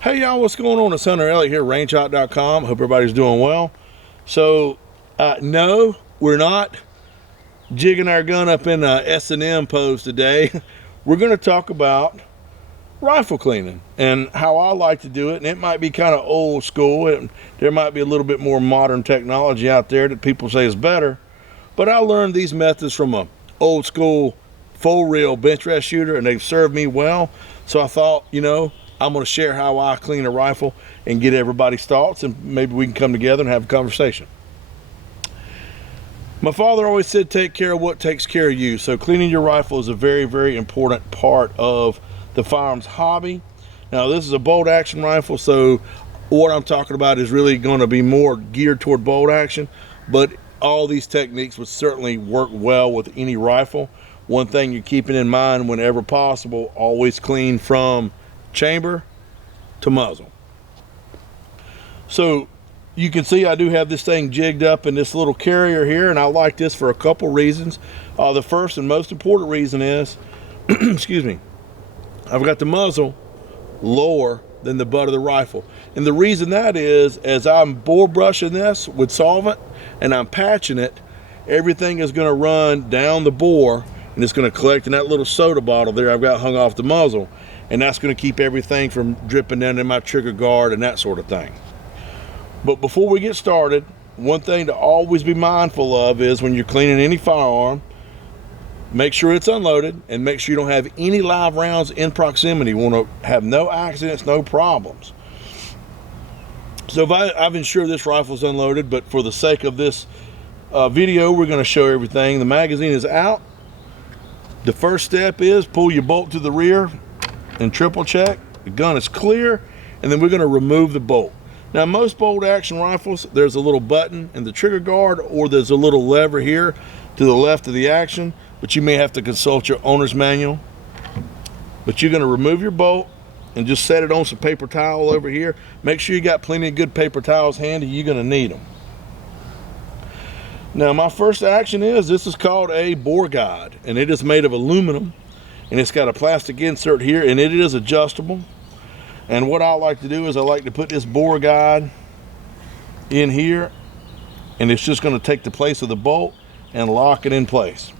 Hey y'all, what's going on? It's Hunter Elliott here, rangehot.com. Hope everybody's doing well. So, no, we're not jigging our gun up in a S&M pose today. We're going to talk about rifle cleaning and how I like to do it. And it might be kind of old school. There might be a little bit more modern technology out there that people say is better. But I learned these methods from a old school full reel bench rest shooter, and they've served me well. So I thought, I'm going to share how I clean a rifle and get everybody's thoughts, and maybe we can come together and have a conversation. My father always said, take care of what takes care of you. So cleaning your rifle is a very, very important part of the firearms hobby. Now, this is a bolt action rifle, so what I'm talking about is really going to be more geared toward bolt action, but all these techniques would certainly work well with any rifle. One thing you're keeping in mind whenever possible, always clean from chamber to muzzle. So you can see I do have this thing jigged up in this little carrier here, and I like this for a couple reasons. The first and most important reason is excuse me, I've got the muzzle lower than the butt of the rifle, and the reason that is, as I'm bore brushing this with solvent and I'm patching it, everything is going to run down the bore and it's going to collect in that little soda bottle there I've got hung off the muzzle, and that's going to keep everything from dripping down in my trigger guard and that sort of thing. But before we get started, one thing to always be mindful of is when you're cleaning any firearm, make sure it's unloaded and make sure you don't have any live rounds in proximity. You want to have no accidents, no problems. So I've ensured this rifle is unloaded, but for the sake of this video, we're going to show everything. The magazine is out. The first step is pull your bolt to the rear and triple check. The gun is clear, and then we're going to remove the bolt. Now, most bolt action rifles, there's a little button in the trigger guard, or there's a little lever here to the left of the action, but you may have to consult your owner's manual. But you're going to remove your bolt and just set it on some paper towel over here. Make sure you got plenty of good paper towels handy. You're going to need them. Now, my first action is, this is called a bore guide, and it is made of aluminum, and it's got a plastic insert here, and it is adjustable. And what I like to do is I like to put this bore guide in here, and it's just going to take the place of the bolt and lock it in place.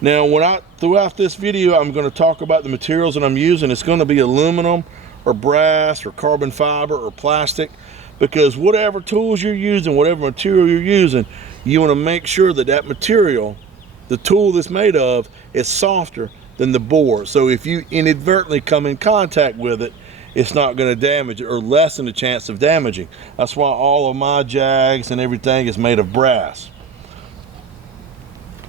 Now, throughout this video, I'm going to talk about the materials that I'm using. It's going to be aluminum or brass or carbon fiber or plastic, because whatever tools you're using, whatever material you're using, you want to make sure that that material, the tool that's made of, is softer than the bore. So if you inadvertently come in contact with it, it's not going to damage it or lessen the chance of damaging. That's why all of my jags and everything is made of brass.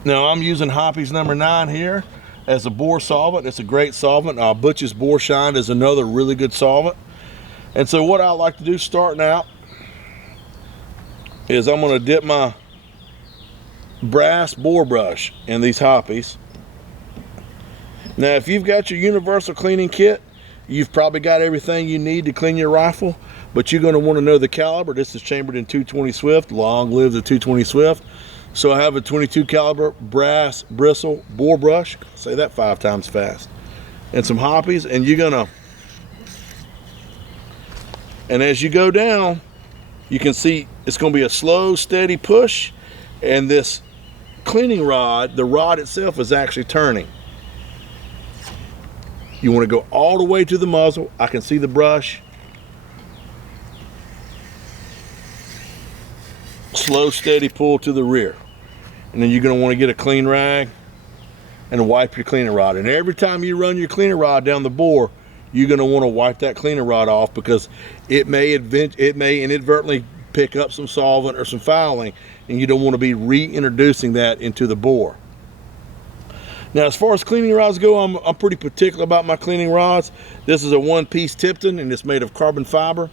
Now, I'm using Hoppy's number 9 here as a bore solvent. It's a great solvent. Butch's Bore Shine is another really good solvent. And so what I like to do starting out is I'm going to dip my brass bore brush in these Hoppy's. Now, if you've got your universal cleaning kit, you've probably got everything you need to clean your rifle, but you're going to want to know the caliber. This is chambered in .220 Swift. Long live the .220 Swift. So I have a .22 caliber brass bristle bore brush. Say that 5 times fast. And some Hoppy's, and you're gonna, and as you go down, you can see it's going to be a slow, steady push, and this cleaning rod, the rod itself is actually turning. You want to go all the way to the muzzle. I can see the brush. Slow, steady pull to the rear. And then you're going to want to get a clean rag and wipe your cleaning rod. And every time you run your cleaning rod down the bore, you're going to want to wipe that cleaning rod off, because it may inadvertently pick up some solvent or some fouling, and you don't want to be reintroducing that into the bore. Now, as far as cleaning rods go, I'm pretty particular about my cleaning rods. This is a one-piece Tipton, and it's made of carbon fiber.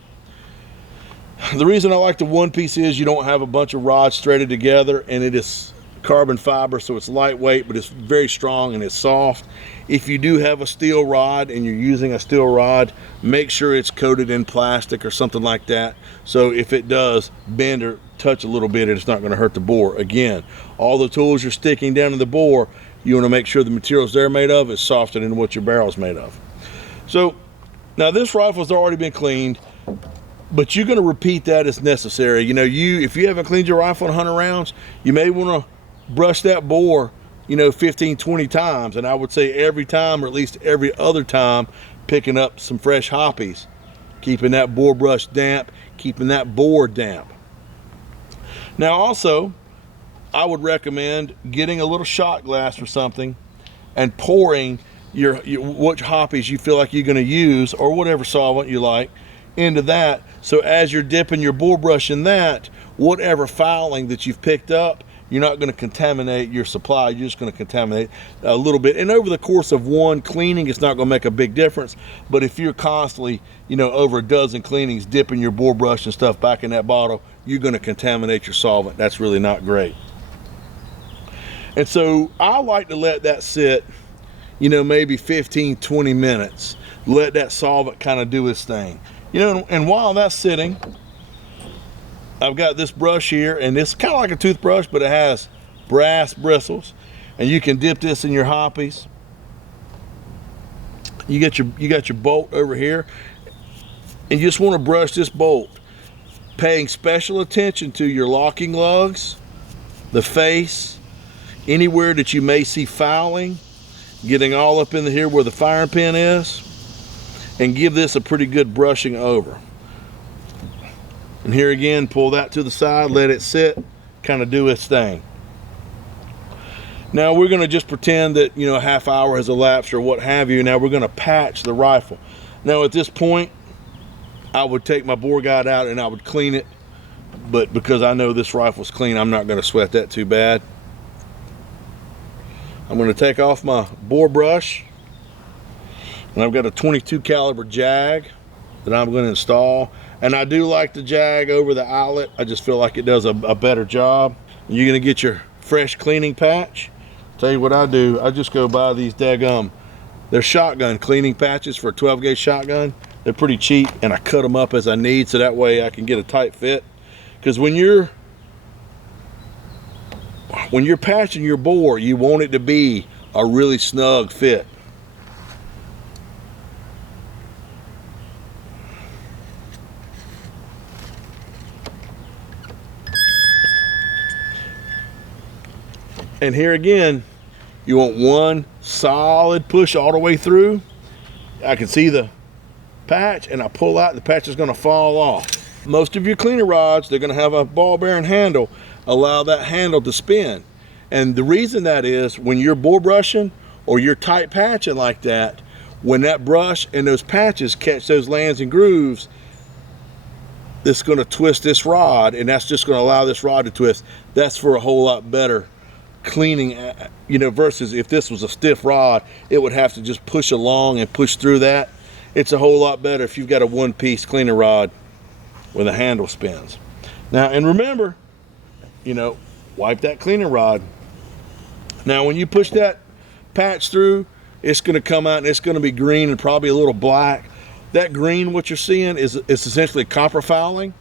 The reason I like the one-piece is you don't have a bunch of rods threaded together, and it is carbon fiber, so it's lightweight, but it's very strong and it's soft. If you do have a steel rod and you're using a steel rod, make sure it's coated in plastic or something like that, so if it does bend or touch a little bit, it's not going to hurt the bore. Again, all the tools you're sticking down in the bore, you want to make sure the materials they're made of is softer than what your barrel is made of. So Now this rifle's already been cleaned, but you're going to repeat that as necessary. You know, if you haven't cleaned your rifle in 100 rounds, you may want to brush that bore, you know, 15, 20 times. And I would say every time, or at least every other time, picking up some fresh hoppies, keeping that bore brush damp, keeping that bore damp. Now also, I would recommend getting a little shot glass or something and pouring your which hoppies you feel like you're going to use, or whatever solvent you like, into that. So as you're dipping your bore brush in that, whatever fouling that you've picked up, you're not going to contaminate your supply. You're just going to contaminate a little bit. And over the course of one cleaning, it's not going to make a big difference. But if you're constantly, you know, over a dozen cleanings dipping your bore brush and stuff back in that bottle, you're going to contaminate your solvent. That's really not great. And so I like to let that sit, you know, maybe 15, 20 minutes. Let that solvent kind of do its thing. You know, and while that's sitting, I've got this brush here, and it's kind of like a toothbrush, but it has brass bristles. And you can dip this in your hoppies. You got your bolt over here, and you just want to brush this bolt, paying special attention to your locking lugs, the face, anywhere that you may see fouling, getting all up in here where the firing pin is, and give this a pretty good brushing over. And here again, pull that to the side, let it sit, kind of do its thing. Now we're going to just pretend that, you know, a half hour has elapsed or what have you. Now we're going to patch the rifle. Now at this point, I would take my bore guide out and I would clean it, but because I know this rifle's clean, I'm not going to sweat that too bad. I'm going to take off my bore brush, and I've got a 22 caliber Jag that I'm going to install. And I do like the Jag over the eyelet. I just feel like it does a better job. You're going to get your fresh cleaning patch. Tell you what I do, I just go buy these daggum, they're shotgun cleaning patches for a 12 gauge shotgun. They're pretty cheap, and I cut them up as I need, so that way I can get a tight fit. Because when you're patching your bore, you want it to be a really snug fit. And here again, you want one solid push all the way through. I can see the patch, and I pull out, the patch is going to fall off. Most of your cleaner rods, they're going to have a ball bearing handle. Allow that handle to spin. And the reason that is, when you're bore brushing or you're tight patching like that, when that brush and those patches catch those lands and grooves, it's going to twist this rod, and that's just going to allow this rod to twist. That's for a whole lot better cleaning, you know, versus if this was a stiff rod, it would have to just push along and push through that. It's a whole lot better if you've got a one-piece cleaner rod when the handle spins. Now, and remember, you know, wipe that cleaner rod. Now when you push that patch through, it's going to come out and it's going to be green and probably a little black. That green, what you're seeing, is essentially copper fouling.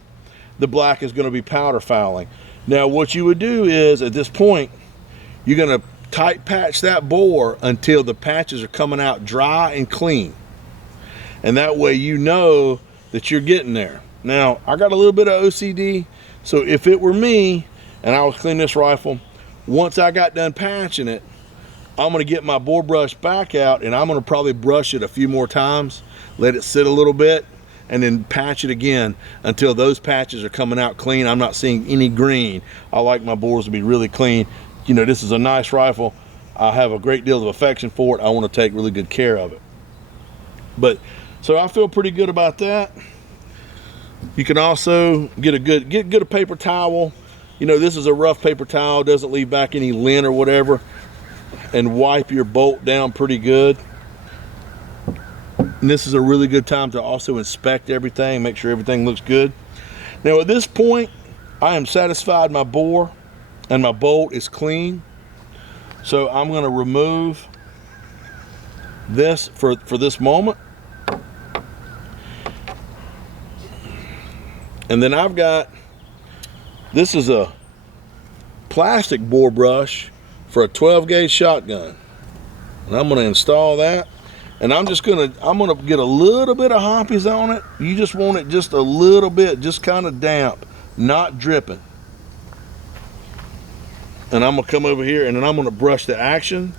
The black is going to be powder fouling. Now what you would do is, at this point, you're going to tight patch that bore until the patches are coming out dry and clean. And that way you know that you're getting there. Now, I got a little bit of OCD, so if it were me and I was cleaning this rifle, once I got done patching it, I'm going to get my bore brush back out, and I'm going to probably brush it a few more times, let it sit a little bit, and then patch it again until those patches are coming out clean. I'm not seeing any green. I like my bores to be really clean. You know, this is a nice rifle. I have a great deal of affection for it. I want to take really good care of it. But so I feel pretty good about that. You can also get a paper towel. You know, this is a rough paper towel, doesn't leave back any lint or whatever, and wipe your bolt down pretty good. And this is a really good time to also inspect everything, make sure everything looks good. Now at this point, I am satisfied my bore and my bolt is clean. So I'm going to remove this for this moment. And then I've got, this is a plastic bore brush for a 12 gauge shotgun. And I'm going to install that. And I'm gonna get a little bit of hoppies on it. You just want it just a little bit, just kind of damp, not dripping. And I'm gonna come over here and then I'm gonna brush the action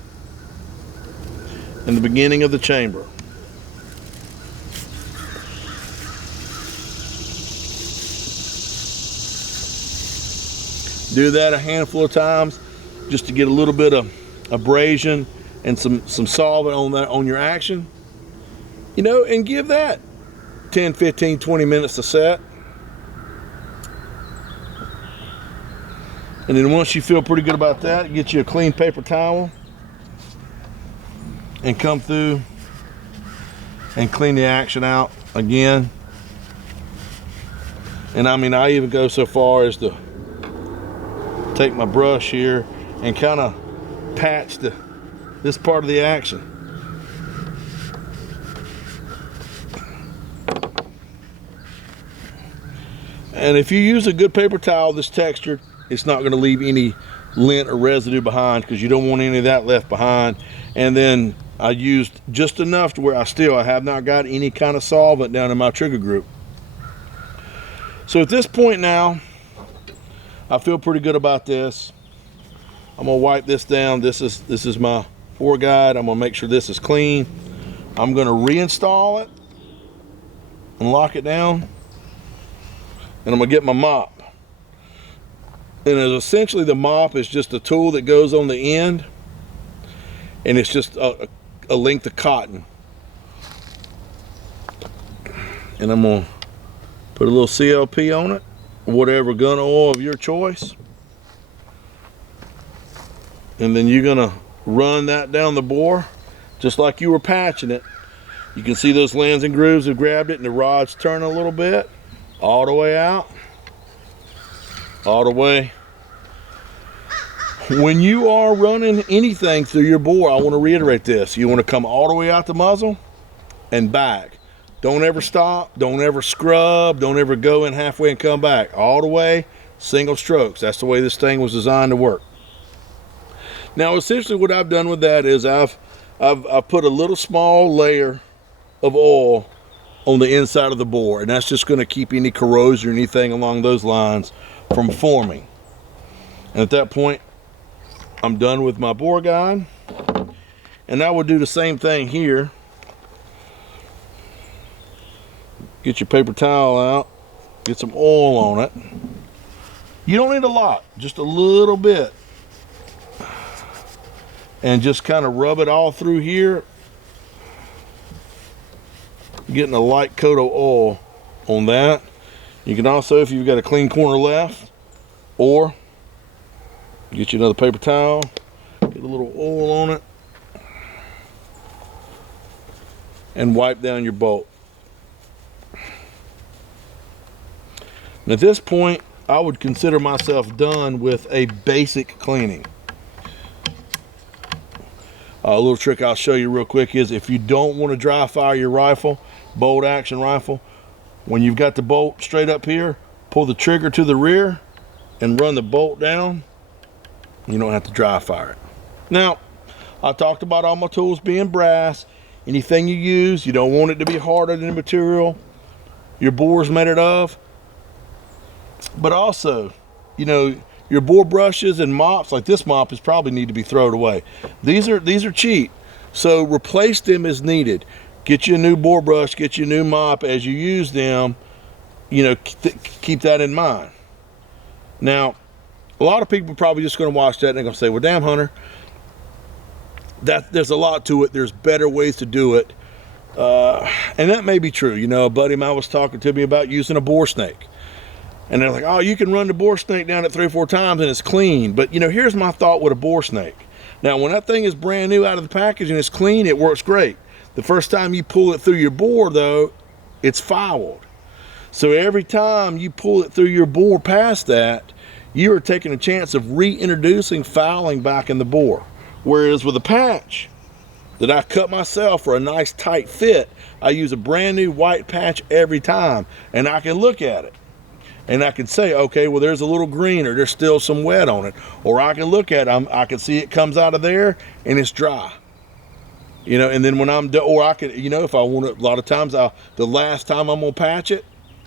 in the beginning of the chamber. Do that a handful of times just to get a little bit of abrasion and some solvent on your action, you know, and give that 10, 15, 20 minutes to set. And then once you feel pretty good about that, get you a clean paper towel and come through and clean the action out again. And I mean, I even go so far as to take my brush here and kind of patch this part of the action. And if you use a good paper towel, this texture, it's not going to leave any lint or residue behind, because you don't want any of that left behind. And then I used just enough to where I have not got any kind of solvent down in my trigger group. So at this point now, I feel pretty good about this. I'm gonna wipe this down. This is my bore guide. I'm gonna make sure this is clean. I'm gonna reinstall it and lock it down. And I'm gonna get my mop. And essentially the mop is just a tool that goes on the end, and it's just a length of cotton. And I'm gonna put a little CLP on it, whatever gun oil of your choice. And then you're gonna run that down the bore just like you were patching it. You can see those lands and grooves have grabbed it, and the rod's turning a little bit, all the way out, all the way. When you are running anything through your bore, I want to reiterate this: you want to come all the way out the muzzle and back. Don't ever stop, don't ever scrub, don't ever go in halfway and come back. All the way, single strokes. That's the way this thing was designed to work. Now essentially what I've done with that is I've put a little small layer of oil on the inside of the bore, and that's just going to keep any corrosion or anything along those lines from forming. And at that point, I'm done with my bore guide, and I would do the same thing here. Get your paper towel out, get some oil on it. You don't need a lot, just a little bit. And just kind of rub it all through here, getting a light coat of oil on that. You can also, if you've got a clean corner left, or get you another paper towel, get a little oil on it, and wipe down your bolt. And at this point, I would consider myself done with a basic cleaning. A little trick I'll show you real quick is, if you don't want to dry fire your rifle, bolt action rifle, when you've got the bolt straight up here, pull the trigger to the rear and run the bolt down. You don't have to dry fire it. Now, I talked about all my tools being brass. Anything you use, you don't want it to be harder than the material your bore's made it of. But also, you know, your bore brushes and mops, like this mop, is probably need to be thrown away. These are cheap, so replace them as needed. Get you a new bore brush, get you a new mop as you use them. You know, keep that in mind. Now, a lot of people are probably just going to watch that and they're going to say, well, damn, Hunter, there's a lot to it. There's better ways to do it. And that may be true. You know, a buddy of mine was talking to me about using a bore snake. And they're like, oh, you can run the bore snake down it 3 or 4 times and it's clean. But, you know, here's my thought with a bore snake. Now, when that thing is brand new out of the package and it's clean, it works great. The first time you pull it through your bore, though, it's fouled. So every time you pull it through your bore past that, you are taking a chance of reintroducing fouling back in the bore. Whereas with a patch that I cut myself for a nice tight fit, I use a brand new white patch every time, and I can look at it. And I can say, okay, well, there's a little green, or there's still some wet on it. Or I can look at it, I can see it comes out of there and it's dry. You know, and then when I'm done, or I can, you know, if I want to, a lot of times the last time I'm gonna patch it,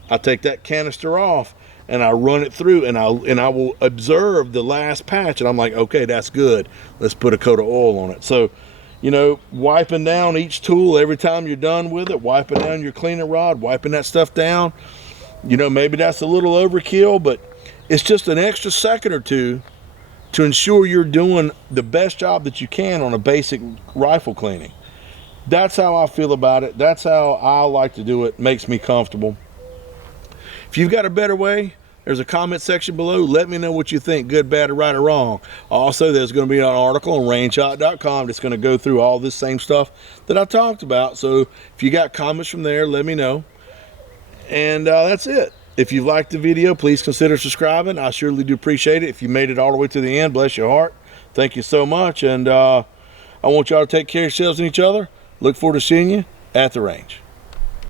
I take that canister off and I run it through, and I will observe the last patch, and I'm like, okay, that's good. Let's put a coat of oil on it. So, you know, wiping down each tool every time you're done with it, wiping down your cleaning rod, wiping that stuff down. You know, maybe that's a little overkill, but it's just an extra second or two to ensure you're doing the best job that you can on a basic rifle cleaning. That's how I feel about it. That's how I like to do it. Makes me comfortable. If you've got a better way, there's a comment section below. Let me know what you think, good, bad, or right, or wrong. Also, there's going to be an article on rangehot.com that's going to go through all this same stuff that I talked about. So if you got comments from there, let me know. And that's it. If you liked the video, please consider subscribing. I surely do appreciate it. If you made it all the way to the end, bless your heart. Thank you so much. And I want y'all to take care of yourselves and each other. Look forward to seeing you at the range.